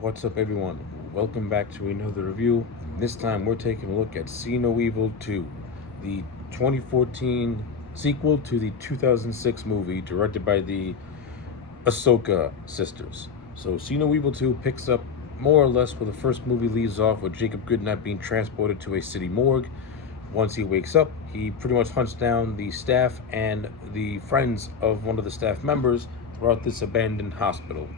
What's up, everyone? Welcome back to another review. This time we're taking a look at See No Evil 2, the 2014 sequel to the 2006 movie directed by the Ahsoka sisters. So, See No Evil 2 picks up more or less where the first movie leaves off, with Jacob Goodnight being transported to a city morgue. Once he wakes up, he pretty much hunts down the staff and the friends of one of the staff members throughout this abandoned hospital.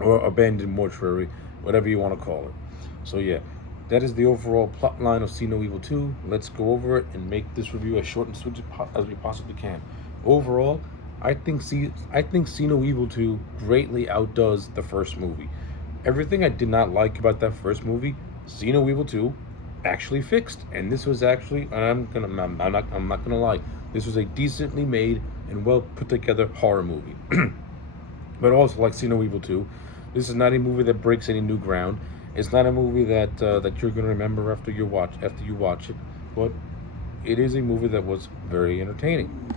Or abandoned mortuary, whatever you want to call it. So yeah, that is the overall plot line of See No Evil 2. Let's go over it and make this review as short and sweet as we possibly can. Overall, I think See No Evil 2 greatly outdoes the first movie. Everything I did not like about that first movie, See No Evil 2 actually fixed. And this was actually, and I'm not gonna lie, this was a decently made and well put together horror movie. But also, like See No Evil 2, this is not a movie that breaks any new ground. It's not a movie that you're gonna remember after you watch it. But it is a movie that was very entertaining.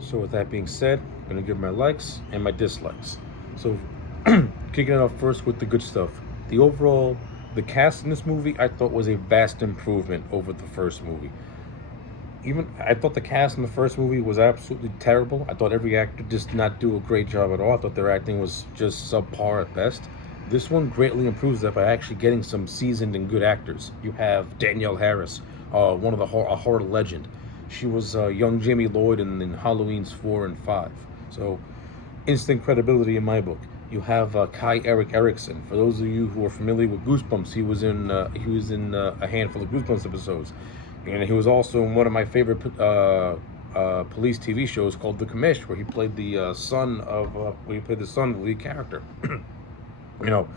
So with that being said, I'm gonna give my likes and my dislikes. So kicking it off first with the good stuff. The cast in this movie I thought was a vast improvement over the first movie. Even I thought the cast in the first movie was absolutely terrible. I thought every actor just did not do a great job at all. I thought their acting was just subpar at best. This one greatly improves that by actually getting some seasoned and good actors. You have Danielle Harris, one of a horror legend. She was young Jamie Lloyd in Halloween's 4 and 5. So instant credibility in my book. You have Kai Eric Erickson. For those of you who are familiar with Goosebumps, he was in a handful of Goosebumps episodes, and he was also in one of my favorite police TV shows called The Commish, where he played the son of the lead character. You know,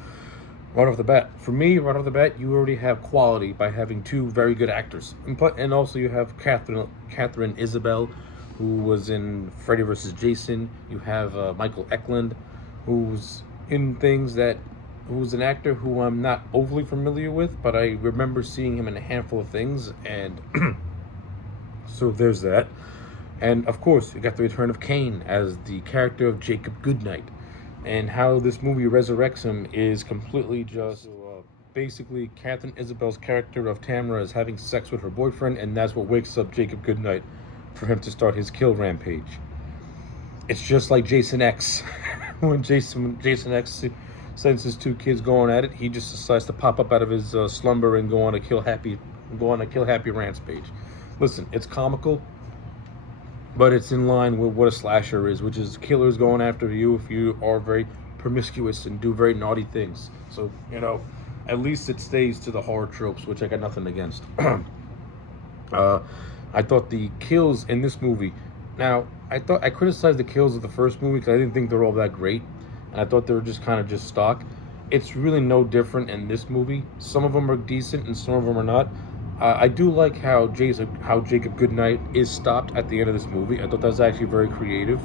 right off the bat, for me, right off the bat, you already have quality by having two very good actors, and also you have Catherine Isabel, who was in Freddy vs. Jason. You have Michael Eklund, who's in things that who's an actor who I'm not overly familiar with, but I remember seeing him in a handful of things, and so there's that. And of course, you got the return of Kane as the character of Jacob Goodnight, and how this movie resurrects him is completely just basically Catherine Isabel's character of Tamara is having sex with her boyfriend, and that's what wakes up Jacob Goodnight for him to start his kill rampage. It's just like Jason X. When Jason X sends his two kids going at it, he just decides to pop up out of his slumber and go on a kill happy rants page. Listen, it's comical, but it's in line with what a slasher is, which is killers going after you if you are very promiscuous and do very naughty things. So at least it stays to the horror tropes, which I got nothing against. uh, I thought the kills in this movie. Now, I criticized the kills of the first movie because I didn't think they were all that great, and I thought they were just kind of just stock. It's really no different in this movie. Some of them are decent and some of them are not. I do like how Jacob Goodnight is stopped at the end of this movie. I thought that was actually very creative,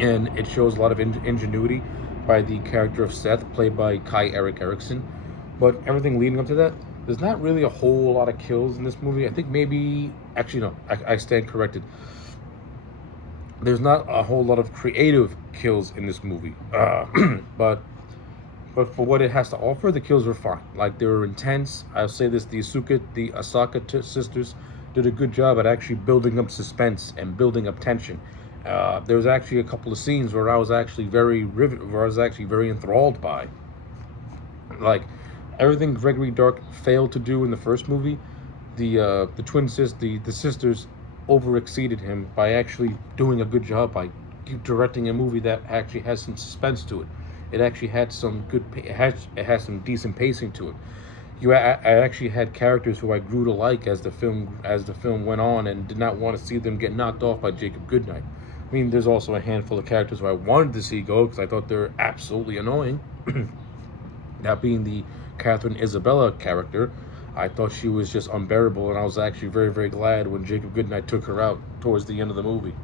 and it shows a lot of ingenuity by the character of Seth, played by Kai Eric Erickson. But everything leading up to that, there's not really a whole lot of kills in this movie. I think maybe, actually no, I stand corrected. There's not a whole lot of creative kills in this movie, but for what it has to offer, the kills were fine. Like, they were intense. I'll say this: the Asaka sisters did a good job at actually building up suspense and building up tension. There was actually a couple of scenes where I was actually very enthralled by. Like, everything Gregory Dark failed to do in the first movie, the sisters over exceeded him by actually doing a good job by directing a movie that actually has some suspense to it. It actually had it has some decent pacing to it. I actually had characters who I grew to like as the film went on, and did not want to see them get knocked off by Jacob Goodnight. I mean, there's also a handful of characters who I wanted to see go because I thought they're absolutely annoying. That being the Catherine Isabella character, I thought she was just unbearable, and I was actually very, very glad when Jacob Goodnight took her out towards the end of the movie.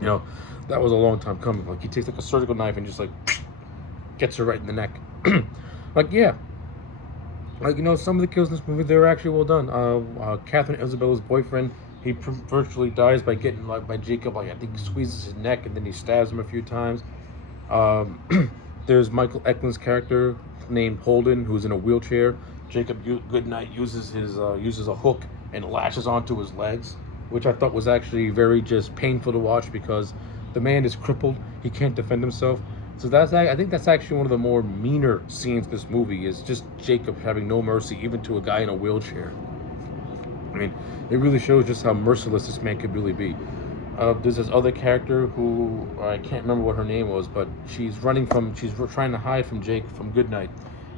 You know, that was a long time coming. Like, he takes like a surgical knife and just like gets her right in the neck. Like, yeah, like, some of the kills in this movie, they were actually well done. Catherine Isabella's boyfriend, he virtually dies by getting, like, by Jacob. Like, I think he squeezes his neck and then he stabs him a few times. There's Michael Eklund's character named Holden, who's in a wheelchair. Jacob Goodnight uses a hook and lashes onto his legs, which I thought was actually very just painful to watch because the man is crippled. He can't defend himself. So I think that's actually one of the more meaner scenes in this movie is just Jacob having no mercy even to a guy in a wheelchair. I mean, it really shows just how merciless this man could really be. There's this other character who I can't remember what her name was, but she's trying to hide from Goodnight,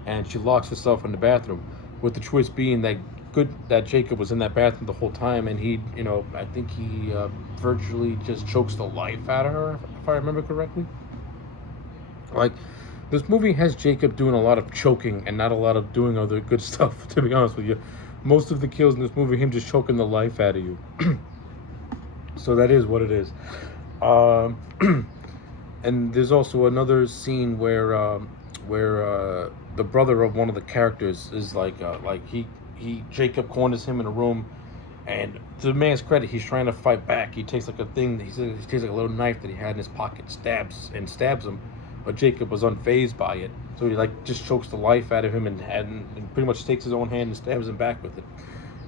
and she locks herself in the bathroom, with the choice being that Jacob was in that bathroom the whole time, and I think he virtually just chokes the life out of her, if I remember correctly. Like, this movie has Jacob doing a lot of choking and not a lot of doing other good stuff, to be honest with you. Most of the kills in this movie, him just choking the life out of you. So that is what it is. And there's also another scene where the brother of one of the characters is like Jacob corners him in a room, and to the man's credit, he's trying to fight back. He takes like he takes like a little knife that he had in his pocket, stabs him, but Jacob was unfazed by it, so he like just chokes the life out of him and pretty much takes his own hand and stabs him back with it.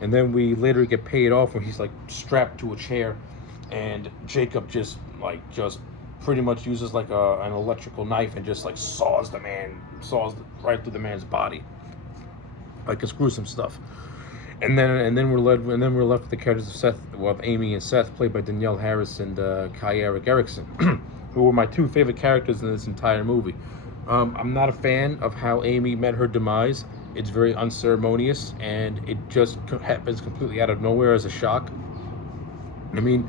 And then we later get paid off when he's like strapped to a chair, and Jacob just pretty much uses like an electrical knife and just like saws right through the man's body, like it's gruesome stuff. And then we're left with the characters of Amy and Seth, played by Danielle Harris and Kai Erik Eriksen, who were my two favorite characters in this entire movie. I'm not a fan of how Amy met her demise. It's very unceremonious, and it just happens completely out of nowhere as a shock. I mean,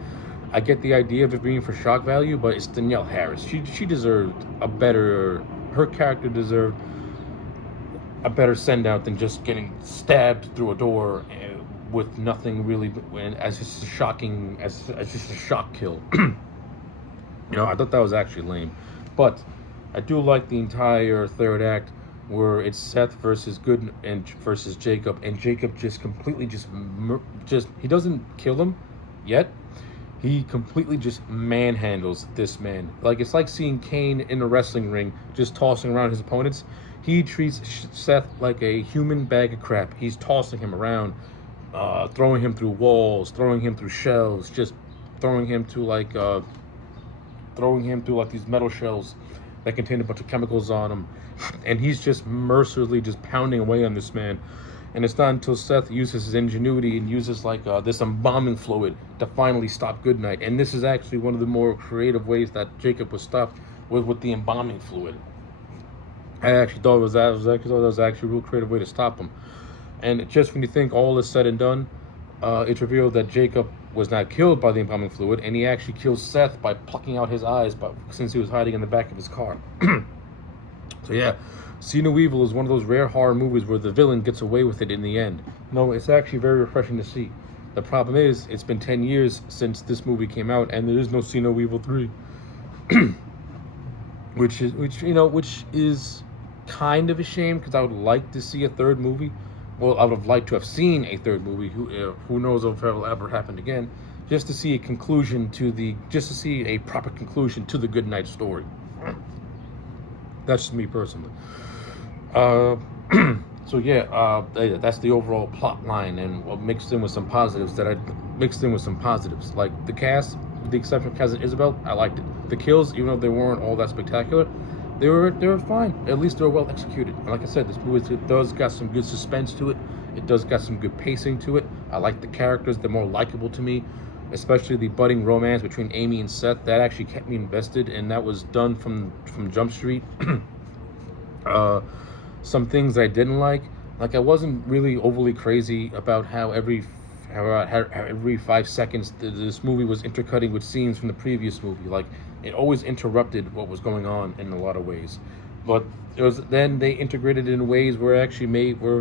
I get the idea of it being for shock value, but it's Danielle Harris. She deserved her character deserved a better send out than just getting stabbed through a door with nothing really, as just a shock kill. I thought that was actually lame, but I do like the entire third act where it's Seth versus versus Jacob, and Jacob just completely he doesn't kill him yet. He completely just manhandles this man. Like, it's like seeing Kane in a wrestling ring just tossing around his opponents. He treats Seth like a human bag of crap. He's tossing him around, throwing him through walls, throwing him through shells, just throwing him through these metal shells that contain a bunch of chemicals on them. And he's just mercilessly just pounding away on this man. And it's not until Seth uses his ingenuity and uses this embalming fluid to finally stop Goodnight. And this is actually one of the more creative ways that Jacob was stopped with the embalming fluid. I actually thought that was actually a real creative way to stop him. And just when you think all is said and done, it's revealed that Jacob was not killed by the embalming fluid, and he actually kills Seth by plucking out his eyes, since he was hiding in the back of his car. So yeah, See No Evil is one of those rare horror movies where the villain gets away with it in the end. No, it's actually very refreshing to see. The problem is, it's been 10 years since this movie came out, and there is no See No Evil 3. which is kind of a shame, because I would like to see a third movie. Well, I would have liked to have seen a third movie. Who knows if it will ever happen again? Just to see a proper conclusion to the Goodnight story. That's just me personally. So yeah, that's the overall plot line, and mixed in with some positives. Like the cast, with the exception of Cousin Isabel, I liked it. The kills, even though they weren't all that spectacular, they were fine. At least they were well executed. And like I said, this movie does got some good suspense to it. It does got some good pacing to it. I like the characters; they're more likable to me. Especially the budding romance between Amy and Seth, that actually kept me invested, and that was done from Jump Street. Some things I didn't like I wasn't really overly crazy about how every 5 seconds this movie was intercutting with scenes from the previous movie. Like, it always interrupted what was going on in a lot of ways. But then they integrated it in ways where it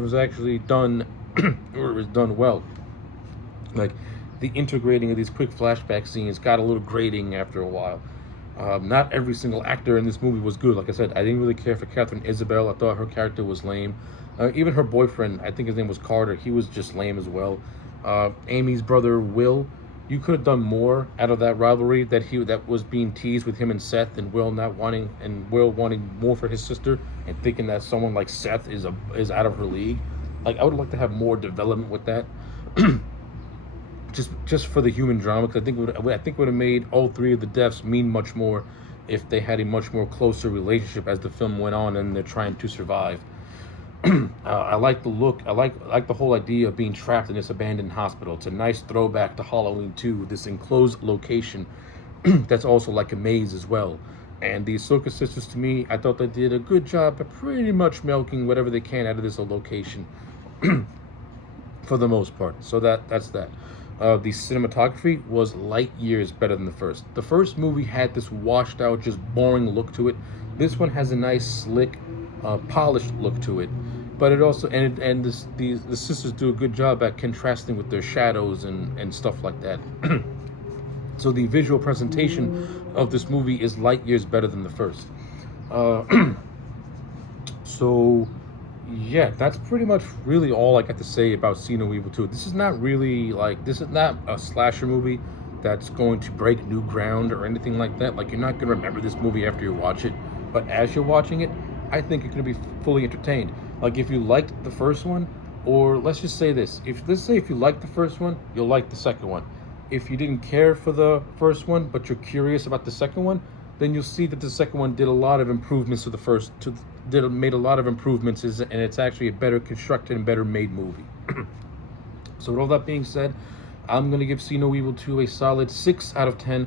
was actually done where it was done well. Like, the integrating of these quick flashback scenes got a little grating after a while. Not every single actor in this movie was good. Like I said, I didn't really care for Catherine Isabel. I thought her character was lame. Even her boyfriend, I think his name was Carter, he was just lame as well. Amy's brother, Will, you could have done more out of that rivalry that was being teased with him and Seth, and Will wanting more for his sister and thinking that someone like Seth is out of her league. Like, I would like to have more development with that. Just for the human drama, because I think would have made all three of the deaths mean much more if they had a much more closer relationship as the film went on and they're trying to survive. I like the look. I like the whole idea of being trapped in this abandoned hospital. It's a nice throwback to Halloween 2, this enclosed location that's also like a maze as well. And the Ahsoka sisters, to me, I thought they did a good job at pretty much milking whatever they can out of this location for the most part. So that's that. The cinematography was light years better than the first. The first movie had this washed out, just boring look to it. This one has a nice, slick, polished look to it. But it also the sisters do a good job at contrasting with their shadows and stuff like that. So the visual presentation of this movie is light years better than the first. So yeah, that's pretty much really all I got to say about See No Evil 2. This is not a slasher movie that's going to break new ground or anything like that. Like, you're not going to remember this movie after you watch it, but as you're watching it, I think you're going to be fully entertained. Like, if you liked the first one, or let's just say this, let's say if you liked the first one, you'll like the second one. If you didn't care for the first one, but you're curious about the second one, then you'll see that the second one did a lot of improvements to the first. Made a lot of improvements, and it's actually a better constructed and better made movie. So with all that being said, I'm gonna give See No Evil 2 a solid 6 out of 10.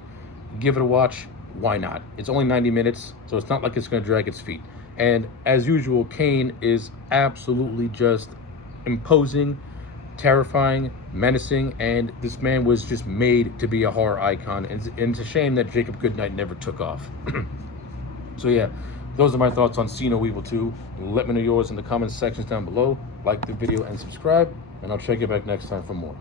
Give it a watch. Why not? It's only 90 minutes, so it's not like it's gonna drag its feet. And as usual, Kane is absolutely just imposing, terrifying, menacing, and this man was just made to be a horror icon. And it's a shame that Jacob Goodnight never took off. So yeah, those are my thoughts on See No Evil 2. Let me know yours in the comments sections down below. Like the video and subscribe, and I'll check you back next time for more.